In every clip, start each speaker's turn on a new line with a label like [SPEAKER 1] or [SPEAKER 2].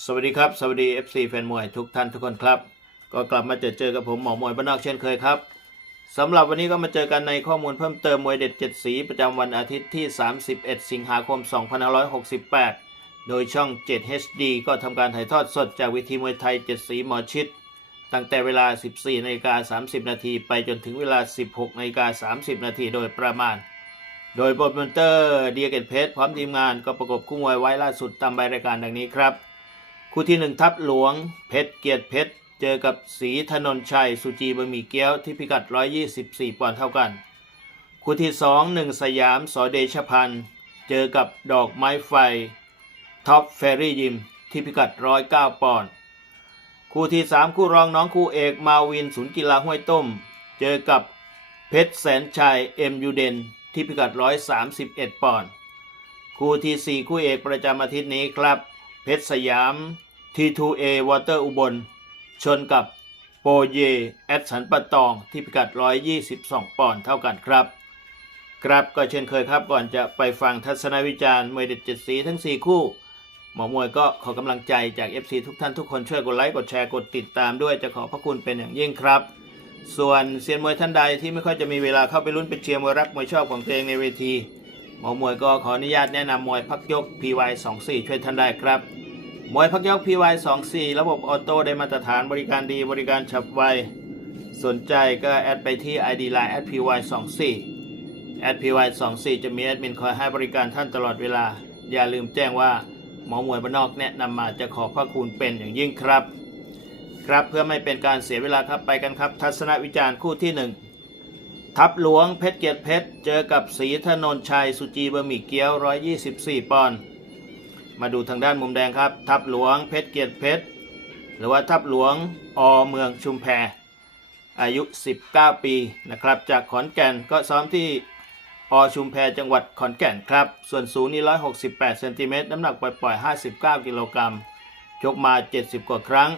[SPEAKER 1] สวัสดีครับ สวัสดี FC แฟนมวยทุกท่านทุกคนครับ ก็กลับมาเจอเจอกับผมหมอมวยบ้านนอกเช่นเคยครับสำหรับวันนี้ก็มาเจอกันในข้อมูลเพิ่มเติมมวยเด็ด 7 สีประจำวันอาทิตย์ที่ 31 สิงหาคม 2568 โดยช่อง 7 HD ก็ทำการถ่ายทอดสดจากเวทีมวยไทย 7 สีหมอชิด ตั้งแต่เวลา 14นาฬิกา30 นาทีไปจนถึงเวลา 16นาฬิกา30 นาทีโดยประมาณโดยโปรโมเตอร์เดียเกตเพชรพร้อมทีมงานก็ประกบคู่มวยไว้ล่าสุดตามใบรายการดังนี้ครับ คู่ที่หนึ่งทัพหลวงเพชรเกียรติเพชรเจอกับศรีถนนชัย สุจีบะหมี่เกี๊ยวที่พิกัด 124 ปอนด์เท่ากัน คู่ที่สองหนึ่งสยามสอเดชพันธ์เจอกับดอกไม้ไฟท็อปเฟรรี่ยิมที่พิกัด 109 ปอนด์คู่ที่สามคู่รองน้องคู่เอกมาวินศูนย์กีฬาห้วยต้ม เจอกับเพชรแสนชัยเอ็มยูเดนที่พิกัด 131 ปอนด์คู่ที่สี่คู่เอกประจำอาทิตย์นี้ครับ เพชรสยาม T2A Water อุบล ชนกับโปเย แอดสันปะตองที่พิกัด 122 ปอนด์เท่ากันครับ ครับก็เช่นเคยครับก่อนจะไปฟังทัศนวิจารณ์มวยเด็ดเจ็ดสีทั้ง 4 คู่ หมอมวยก็ขอกำลังใจจาก FC ทุกท่านทุกคนช่วยกดไลค์ กดแชร์ กดติดตามด้วยจะขอพระคุณเป็นอย่างยิ่งครับ ส่วนเซียนมวยท่านใดที่ไม่ค่อยจะมีเวลาเข้าไปลุ้นไปเชียร์มวยรักมวยชอบของตัวเองในเวทีหมอมวยก็ขออนุญาตแนะนำมวยพักยก PY24 ช่วยท่านได้ครับ มวยพักยก PY24 ระบบออโต้ได้มาตรฐานบริการดีบริการฉับไว สนใจก็แอดไปที่ ID Line @py24 @py24 จะมีแอดมินคอยให้บริการท่านตลอดเวลา อย่าลืมแจ้งว่าหมอมวยบ้านนอกแนะนำมาจะขอพระคุณเป็นอย่างยิ่งครับ ครับเพื่อไม่เป็นการเสียเวลาครับไปกันครับ ทัศนวิจารณ์คู่ที่หนึ่งทับหลวงเพชรเกียรติเพชร เจอกับศรีถนนชัยสุจีบะหมี่เกี๊ยว 124 ปอนด์ มาดูทางด้านมุมแดงครับ ทับหลวงเพชรเกียรติเพชรหรือว่าทับหลวงอเมืองชุมแพอายุ 19 ปีนะครับ จากขอนแก่นก็ซ้อมที่อชุมแพจังหวัดขอนแก่นครับ ส่วนสูงนี่168เซนติเมตรน้ำหนักปล่อยๆ59 กิโลกรัมชกมา 70 กว่าครั้ง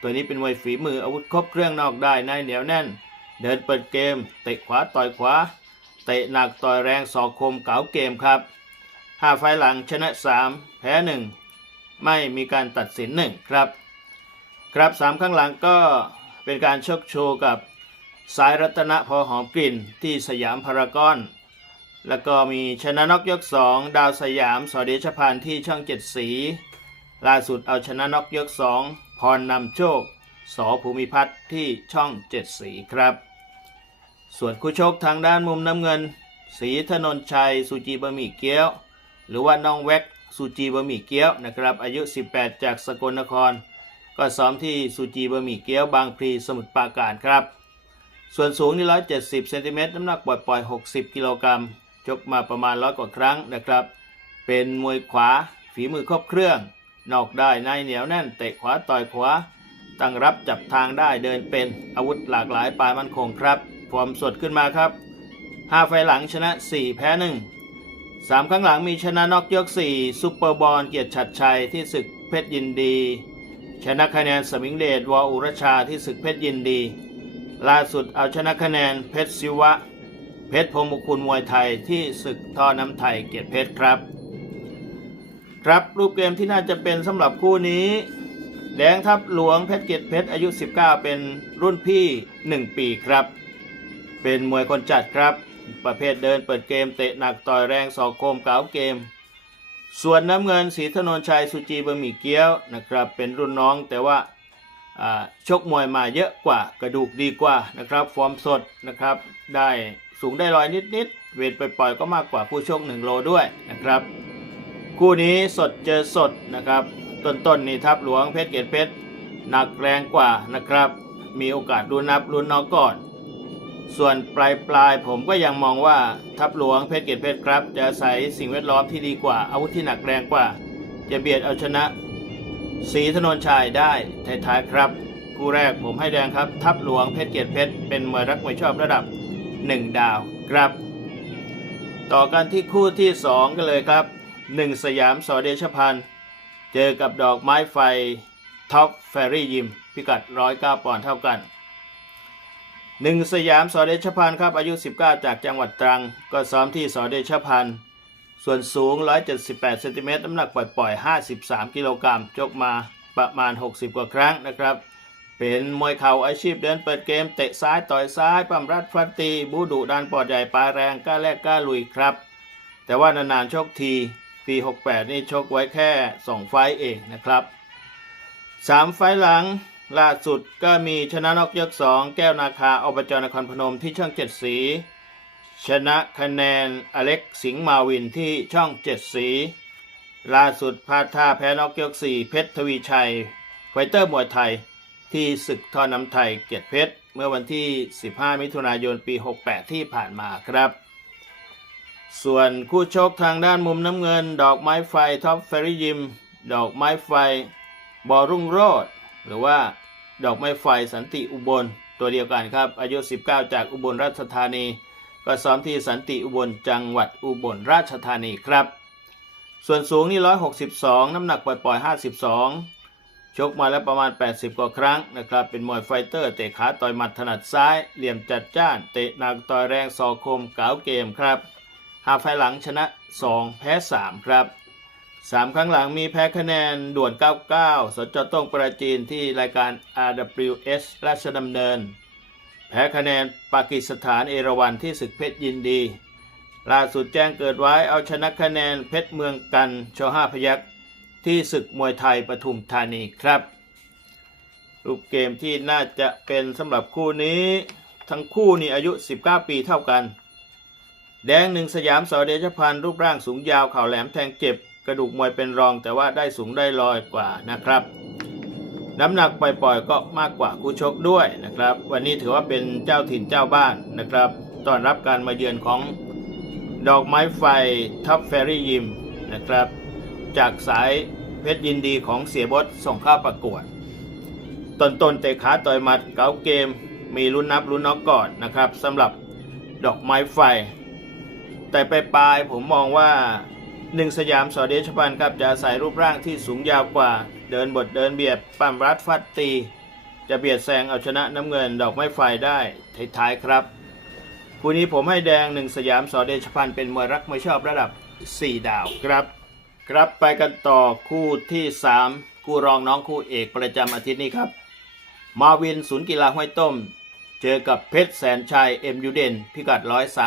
[SPEAKER 1] ตัวนี้เป็นมวยฝีมืออาวุธครบเครื่องนอกได้ในเหนียวแน่น เดินเปิดเกมเตะขวาต่อยขวาเตะหนักต่อยแรงสอกคมเก๋าเกมครับ 5ไฟหลังชนะ 3 แพ้ 1 ไม่มีการตัดสิน 1 ครับ ครับ 3 ข้างหลังก็เป็นการชกโชว์กับสายรัตนพอหอมกลิ่นที่สยามพารากอน แล้วก็มีชนะนกยก 2 ดาวสยามสอเดชพันธ์ที่ช่องเจ็ดสี ล่าสุดเอาชนะนกยก 2 พรนำโชคสอภูมิพัฒน์ที่ช่องเจ็ดสีครับ ส่วนคู่ชกทางด้านมุมน้ำเงิน สีถนนชัย สุจีบะหมี่เกี๊ยว หรือว่าน้องแว็กสุจีบะหมี่เกี๊ยวนะครับอายุ 18 จากสกลนคร ก็ซ้อมที่สุจีบะหมี่เกี๊ยวบางพลีสมุทรปราการครับ ส่วนสูงนี่170เซนติเมตรน้ำหนักปล่อยๆ 60 กิโลกรัมชกมาประมาณร้อยกว่าครั้งนะครับ เป็นมวยขวาฝีมือครบเครื่อง นอกได้ในเหนียวแน่นเตะขวาต่อยขวาตั้งรับจับทางได้เดินเป็นอาวุธหลากหลายปลายมั่นคงครับฟอร์มสดขึ้นมาครับ5ไฟหลังชนะ 4 แพ้ 1 3ครั้งหลังมีชนะน็อกยก 4 ซุปเปอร์บอลเกียรติชัดชัยที่ศึกเพชรยินดี ชนะคะแนนสมิงเดชวออุรชาที่ศึกเพชรยินดี ล่าสุดเอาชนะคะแนนเพชรศิวะ เพชรพงศ์มคุณมวยไทยที่ศึกท่อน้ำไทยเกียรติเพชรครับ ครับรูปเกมที่น่าจะเป็นสำหรับคู่นี้ แดงทับหลวงเพชรเกียรติเพชรอายุ 19 เป็นรุ่นพี่ 1 ปีครับ เป็นมวยคนจัดครับ ประเภทเดินเปิดเกมเตะหนักต่อยแรงสอกโคมเก๋าเกม ส่วนน้ำเงินสีถนนชัยสุจีบะหมี่เกี๊ยวนะครับเป็นรุ่นน้องแต่ว่าชกมวยมาเยอะกว่ากระดูกดีกว่านะครับ ฟอร์มสดนะครับ ได้สูงได้ลอยนิดๆ เวทไปปล่อยก็มากกว่าผู้ชก1โลด้วยนะครับ คู่นี้สดเจอสดนะครับ ต้นๆนนี่ทับหลวงเพชรเกตเพชรหนักแรงกว่านะครับ มีโอกาสรุนนับรุนนอกก่อน ส่วนปลายปลายๆผมก็ยังมองว่าทับหลวงเพชรเกตเพชรครับ จะอาศัยสิ่งแวดล้อมที่ดีกว่าอาวุธที่หนักแรงกว่า จะเบียดเอาชนะสีถนนชัยได้ท้ายๆครับคู่แรกผมให้แดงครับ ทับหลวงเพชรเกียรติเพชรเป็นมวยรักมวยชอบระดับ 1 ดาวครับ ต่อกันที่คู่ที่ 2 กันเลยครับ 1 สยามสอเดชพันธ์เจอกับดอกไม้ไฟท็อปแฟรี่ยิม พิกัด 109ปอนด์เท่ากัน 1สยามสอเดชพันธ์ครับอายุ 19 จากจังหวัดตรัง ก็ซ้อมที่สอเดชพันธ์ส่วนสูง 178เซนติเมตรน้ำหนักปล่อยๆ 53 กิโลกรัมจกมาประมาณ 60 กว่าครั้งนะครับ เป็นมวยเข่าอาชีพเดินเปิดเกม เตะซ้ายต่อยซ้ายปั้มรัดฟันตีบูดุดันปอดใหญ่ปลาแรงกล้าแลกกล้าลุยครับ แต่ว่านานๆชกทีปี 68 นี่ชกไว้แค่ 2 ไฟเองนะครับ 3 ไฟหลัง ล่าสุดก็มีชนะนกยก2แก้วนาคาอบจนครพนมที่ช่อง7สี ชนะคะแนนอเล็กสิงห์มาวินที่ช่อง7สี ล่าสุดพลาดท่าแพ้นกยก4เพชรทวีชัยไฟเตอร์มวยไทย ที่ศึกท่อน้ำไทยเกียรติเพชร เมื่อวันที่ 15 มิถุนายนปี 68 ที่ผ่านมาครับ ส่วนคู่ชกทางด้านมุมน้ำเงิน ดอกไม้ไฟท็อปเฟรียิม ดอกไม้ไฟ บอรุ่งโรดหรือว่า ดอกไม้ไฟสันติอุบล ตัวเดียวกันครับ อายุ 19 จากอุบลราชธานี ก็ซ้อมที่สันติอุบลจังหวัดอุบลราชธานีครับ ส่วนสูงนี่ 162 น้ำหนักปล่อยๆ 52 ชกมาแล้วประมาณ 80 กว่าครั้งนะครับ เป็นมวยไฟเตอร์เตะขาต่อยหมัดถนัดซ้าย เหลี่ยมจัดจ้าน เตะหนักต่อยแรงซอคมเก๋าเกมครับหาไฟหลังชนะ 2 แพ้ 3 ครับ 3 ครั้งหลังมีแพ้คะแนนด่วน 99 สจต้องประจีนที่รายการ RWS ราชดำเนิน แพ้คะแนนปากีสถานเอราวันที่ศึกเพชรยินดี ล่าสุดแจ้งเกิดไว้เอาชนะคะแนนเพชรเมืองกันชห้าพยักที่ศึกมวยไทยปทุมธานีครับ รูปเกมที่น่าจะเป็นสำหรับคู่นี้ ทั้งคู่นี่อายุ 19 ปีเท่ากัน แดงหนึ่งสยามสอเดชพันธ์รูปร่างสูงยาวเข่าแหลมแทงเจ็บ ระดูกมวยเป็นรองแต่ว่าได้สูงได้ลอยกว่านะครับน้ำหนักปล่อยๆก็มากกว่าคู่ชกด้วยนะครับ วันนี้ถือว่าเป็นเจ้าถิ่นเจ้าบ้านนะครับต้อนรับการมาเยือนของดอกไม้ไฟท็อปเฟรี่ยิมนะครับ จากสายเพชรยินดีของเสียบดส่งเข้าประกวดต้นต้นเตะขาต่อยหมัดเก๋าเกม มีลุ้นนับลุ้นน็อกก่อนนะครับสำหรับดอกไม้ไฟ แต่ไปปลายผมมองว่า หนึ่งสยามสอเดชพันธ์ครับจะอาศัยรูปร่างที่สูงยาวกว่า เดินบทเดินเบียดปั้มรัดฟัดตี จะเบียดแซงเอาชนะน้ำเงินดอกไม้ไฟได้ท้ายๆครับคู่นี้ผมให้แดงหนึ่งสยามสอเดชพันธ์เป็นมวยรักมวยชอบระดับ 4 ดาวครับ ครับไปกันต่อคู่ที่ 3 คู่รองน้องคู่เอกประจำอาทิตย์นี้ครับ มาวินศูนย์กีฬาห้วยต้ม เจอกับเพชรแสนชัยเอ็มยูเดนพิกัด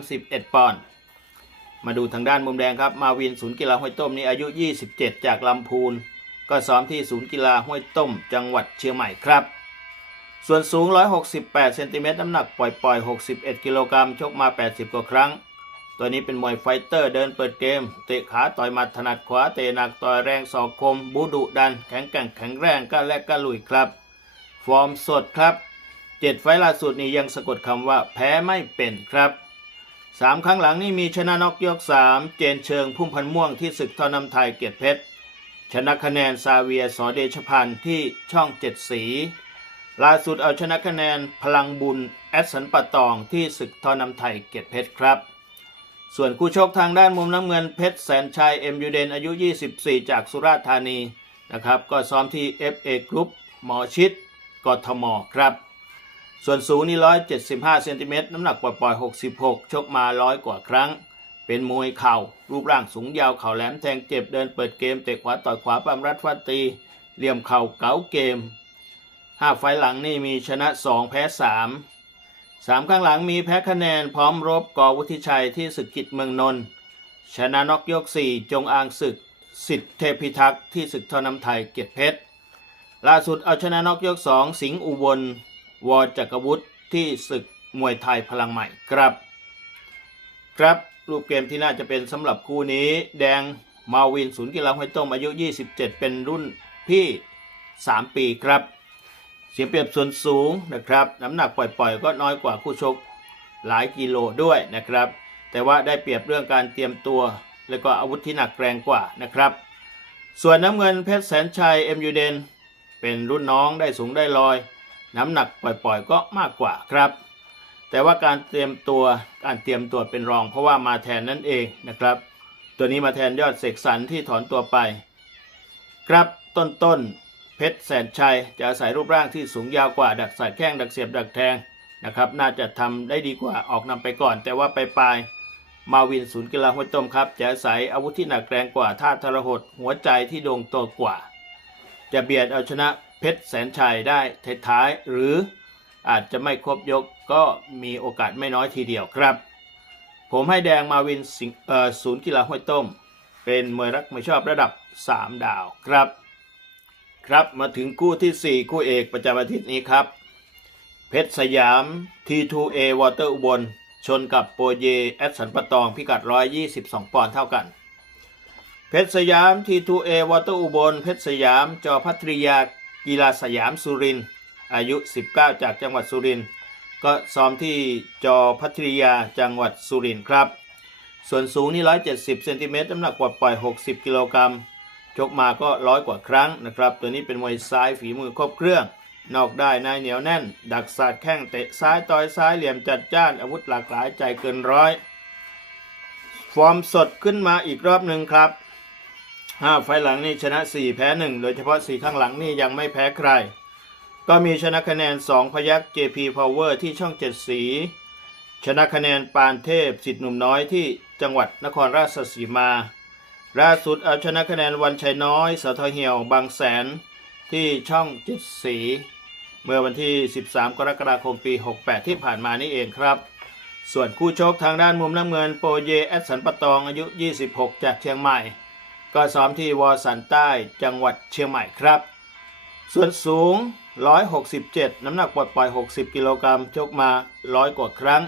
[SPEAKER 1] 131 ปอนด์ มาดูทางด้านมุมแดงครับ มาวินศูนย์กีฬาห้วยต้มนี่อายุ 27 จากลำพูน ก็ซ้อมที่ศูนย์กีฬาห้วยต้ม จังหวัดเชียงใหม่ครับ ส่วนสูง 168 เซนติเมตรน้ำหนักปล่อย ๆ 61 กิโลกรัมชกมา 80 กว่าครั้ง ตัวนี้เป็นมวยไฟเตอร์เดินเปิดเกม เตะขาต่อยหมัดถนัดขวาเตะหนักต่อยแรงศอกคม บูดุดัน แข็งแกร่งแข็งแรงก้าแลกก้าลุยครับ ฟอร์มสดครับเจ็ดไฟล์ล่าสุดนี้ยังสะกดคำว่าแพ้ไม่เป็นครับ สามครั้งหลังนี่มีชนะน็อกยกสามเจนเชิงพุ่มพันม่วงที่ศึกทอนำไทยเกียรติเพชร ชนะคะแนนซาเวียสอเดชพันธ์ที่ช่องเจ็ดสี ล่าสุดเอาชนะคะแนนพลังบุญแอดสันปะตองที่ศึกทอนำไทยเกียรติเพชรครับ ส่วนคู่ชกทางด้านมุมน้ำเงินเพชรแสนชัยเอ็มยูเดนอายุ 24 จากสุราษฎร์ธานีนะครับก็ซ้อมที่ FA Group หมอชิดกทมครับ ส่วนสูงนี่ 175 เซนติเมตร น้ำหนักปล่อยๆ 66 ชกมาร้อยกว่าครั้ง เป็นมวยเข่า รูปร่างสูงยาวเข่าแหลมแทงเจ็บ เดินเปิดเกม เตะขวาต่อยขวาปั้มรัดฟัดตี เหลี่ยมเข่าเก๋าเกม 5 ไฟหลังนี่มีชนะ 2 แพ้3สามข้างหลังมีแพ้คะแนนพร้อมรบกอวุฒิชัยที่ศึกกิจเมืองนนท์ ชนะนอกยก 4 จงอางศึก สิทธิเทพิทักษ์ที่ศึกทอน้ำไทยเกียรติเพชร ล่าสุดเอาชนะนอกยก 2 สิงห์อุบล วอจักรวุฒิที่ศึกมวยไทยพลังใหม่ครับ ครับรูปเกมที่น่าจะเป็นสำหรับคู่นี้ แดงมาวินศูนย์กีฬาห้วยต้มอายุ 27 เป็นรุ่นพี่ 3 ปีครับ เสียเปรียบส่วนสูงนะครับ น้ำหนักปล่อยๆ ก็น้อยกว่าคู่ชกหลายกิโลด้วยนะครับ แต่ว่าได้เปรียบเรื่องการเตรียมตัว และก็อาวุธที่หนักแรงกว่านะครับ ส่วนน้ำเงินเพชรแสนชัยเอ็มยูเดนเป็นรุ่นน้องได้สูงได้ลอย น้ำหนักปล่อยๆ ก็มากกว่าครับ แต่ว่าการเตรียมตัวการเตรียมตัวเป็นรองเพราะว่ามาแทนนั่นเองนะครับ ตัวนี้มาแทนยอดเสกสรรที่ถอนตัวไป ครับต้นต้นๆเพชรแสนชัยจะอาศัยรูปร่างที่สูงยาวกว่าดักสายแข้งดักเสียบดักแทงนะครับ น่าจะทำได้ดีกว่าออกนำไปก่อน แต่ว่าไปปลายมาวินศูนย์กีฬาห้วยต้มครับ จะอาศัยอาวุธที่หนักแรงกว่าท่าทรหดหัวใจที่โด่งโตกว่า จะเบียดเอาชนะ เพชรแสนชัยได้ท้ายๆหรืออาจจะไม่ครบยกก็มีโอกาสไม่น้อยทีเดียวครับ ผมให้แดงมาวินศูนย์กีฬาห้วยต้ม เป็นมวยรักมวยชอบระดับ 3 ดาวครับ ครับมาถึงคู่ทีสี่ 4 คู่เอกประจำอาทิตย์นี้ครับ เพชรสยาม T2A วอเตอร์อุบล ชนกับโปเยแอดสันปะตองพิกัด 122 ปอนด์เท่ากัน เพชรสยาม T2A วอเตอร์อุบล เพชรสยาม จอพัทริยา กีฬาสยามสุรินทร์อายุ 19 จากจังหวัดสุรินทร์ก็ซ้อมที่จอพัทริยาจังหวัดสุรินทร์ครับ ส่วนสูงนี่ 170 เซนติเมตรน้ำหนักปลดปล่อย 60 กิโลกรัมชกมาก็ร้อยกว่าครั้งนะครับ ตัวนี้เป็นมวยซ้ายฝีมือครบเครื่อง นอกได้นายเหนียวแน่น ดักสาดแข้งเตะซ้ายต่อยซ้ายเหลี่ยมจัดจ้านอาวุธหลากหลายใจเกินร้อย ฟอร์มสดขึ้นมาอีกรอบหนึ่งครับ ห้าไฟหลังนี่ชนะ 4 แพ้ 1 โดยเฉพาะ 4 ข้างหลังนี่ยังไม่แพ้ใคร ก็มีชนะคะแนน 2 พยัก JP Power ที่ช่อง 7 สี ชนะคะแนนปานเทพสิทธิ์หนุ่มน้อยที่จังหวัดนครราชสีมาล่าสุดเอาชนะคะแนนวันชัยน้อยสทเหี่ยวบางแสนที่ช่องเจ็ดสี เมื่อวันที่ 13 กรกฎาคมปี 68 ที่ผ่านมานี่เองครับ ส่วนคู่ชกทางด้านมุมน้ำเงินโปเยแอดสันปะตองอายุ 26 จากเชียงใหม่ ก็ซ้อมที่วอสันใต้จังหวัดเชียงใหม่ครับ ส่วนสูง 167 น้ำหนักปล่อยปล่อย60 กิโลกรัมชกมาร้อยกว่าครั้ง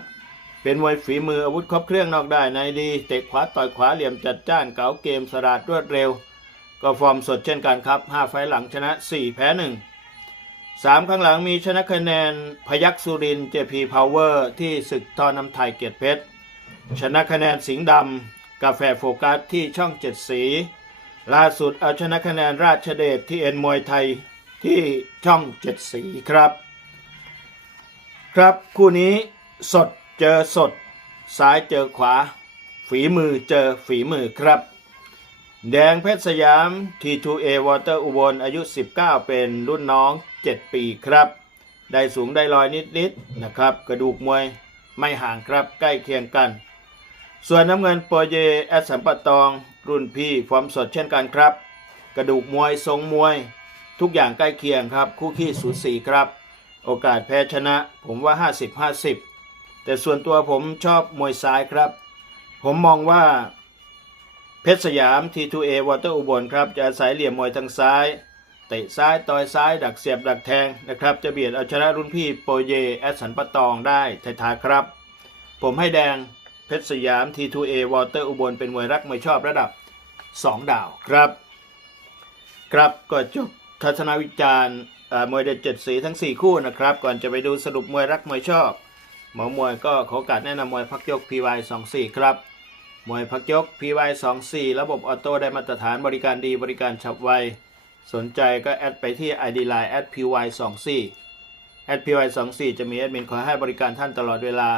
[SPEAKER 1] เป็นมวยฝีมืออาวุธครบเครื่องนอกได้ในดีเตะขวาต่อยขวาเหลี่ยมจัดจ้านเก๋าเกมสลาดรวดเร็ว ก็ฟอร์มสดเช่นกันครับ 5 ไฟหลังชนะ 4 แพ้ 1 3 ข้างหลังมีชนะคะแนนพยักสุรินเจพีพาวเวอร์ที่ศึกทอน้ำไทยเกียรติเพชรชนะคะแนนสิงห์ดำกาแฟโฟกัสที่ช่องเจ็ดสี ล่าสุดเอาชนะคะแนนราชเดชที่เอ็นมวยไทยที่ช่องเจ็ดสีครับ ครับคู่นี้สดเจอสด ซ้ายเจอขวา ฝีมือเจอฝีมือครับ แดงเพชรสยาม T2A Water อุบลอายุ 19 เป็นรุ่นน้อง 7 ปีครับ ได้สูงได้ลอยนิดๆนะครับ กระดูกมวยไม่ห่างครับใกล้เคียงกัน ส่วนน้ำเงินโปรเยแอดสัมปะตอง รุ่นพี่ฟอร์มสดเช่นกันครับ กระดูกมวยทรงมวย ทุกอย่างใกล้เคียงครับ คู่ขี้สูสีครับ โอกาสแพ้ชนะ ผมว่า 50-50 แต่ส่วนตัวผมชอบมวยซ้ายครับ ผมมองว่า เพชรสยาม T2A Water อุบลครับ จะอาศัยเหลี่ยมมวยทางซ้ายเตะซ้ายต่อยซ้ายดักเสียบดักแทงนะครับ จะเบียดเอาชนะรุ่นพี่โปเยแอสันปะตองได้ท้ายๆครับ ผมให้แดง เพชรสยาม T2A Water อุบลเป็นมวยรักมวยชอบระดับ 2 ดาวครับ ครับก็จบทัศนวิจารณ์อ่ามวยเด็ดเจ็ดสีทั้ง 4 คู่นะครับ ก่อนจะไปดูสรุปมวยรักมวยชอบ หมอมวยก็ขอโอกาสแนะนำมวยพักยก PY 24 ครับ มวยพักยก PY 24 ระบบออโต้ได้มาตรฐานบริการดีบริการฉับไว สนใจก็แอดไปที่ ID Line PY 24 PY 24 จะมีแอดมินคอยให้บริการท่านตลอดเวลา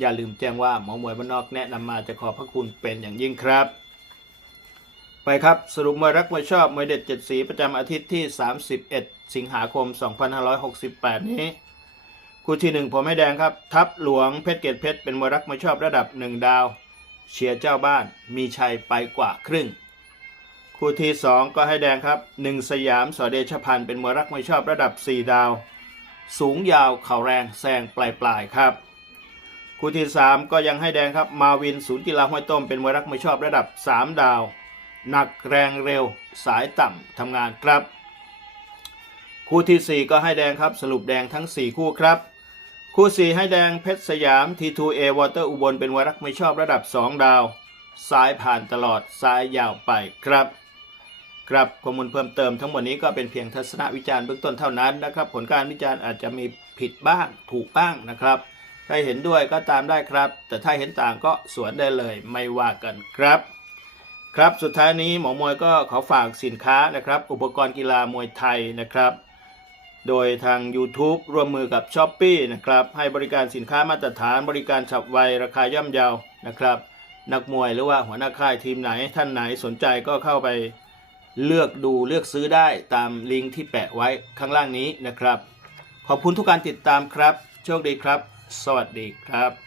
[SPEAKER 1] อย่าลืมแจ้งว่าหมอมวยบ้านนอกแนะนำมาจะขอบพระคุณเป็นอย่างยิ่งครับ ไปครับสรุปมวยรักมวยชอบมวยเด็ดเจ็ดสีประจำอาทิตย์ที่ 31 สิงหาคม 2568 นี้ คู่ที่หนึ่งผมให้แดงครับ ทับหลวงเพชรเกตเพชรเป็นมวยรักมวยชอบระดับ 1 ดาว เชียร์เจ้าบ้านมีชัยไปกว่าครึ่ง คู่ที่ 2 ก็ให้แดงครับ 1 สยามสอเดชพันธ์เป็นมวยรักมวยชอบระดับ 4 ดาว สูงยาวเข่าแรงแซงปลายปลายๆครับ คู่ที่ 3 ก็ยังให้แดงครับมาวินศูนย์กีฬาห้วยต้มเป็นมวยรักมวยชอบระดับ 3 ดาว หนักแรงเร็วสายต่ำทำงานครับ คู่ทีสี่ 4 ก็ให้แดงครับ สรุปแดงทั้ง 4 คู่ครับ คู่ 4 ให้แดงเพชรสยาม T2A Water อุบลเป็นมวยรักไม่ชอบระดับ 2 ดาวซ้ายผ่านตลอดซ้ายยาวไปครับครับข้อมูลเพิ่มเติมทั้งหมดนี้ก็เป็นเพียงทัศนวิจารณ์เบื้องต้นเท่านั้นนะครับ ผลการวิจารณ์อาจจะมีผิดบ้างถูกบ้างนะครับ ถ้าเห็นด้วยก็ตามได้ครับ แต่ถ้าเห็นต่างก็สวนได้เลยไม่ว่ากันครับ ครับสุดท้ายนี้หมอมวยก็ขอฝากสินค้านะครับ อุปกรณ์กีฬามวยไทยนะครับ โดยทาง YouTube ร่วมมือกับ s h อ p e e นะครับให้บริการสินค้ามาตรฐานบริการฉับไวราคาย่อมเยานะครับ นักมวยหรือว่าหัวหน้าค่ายทีมไหนท่านไหนสนใจก็เข้าไปเลือกดูเลือกซื้อได้ตามลิงก์ที่แปะไว้ข้างล่างนี้นะครับ ขอบคุณทุกการติดตามครับ โชคดีครับ สวัสดีครับ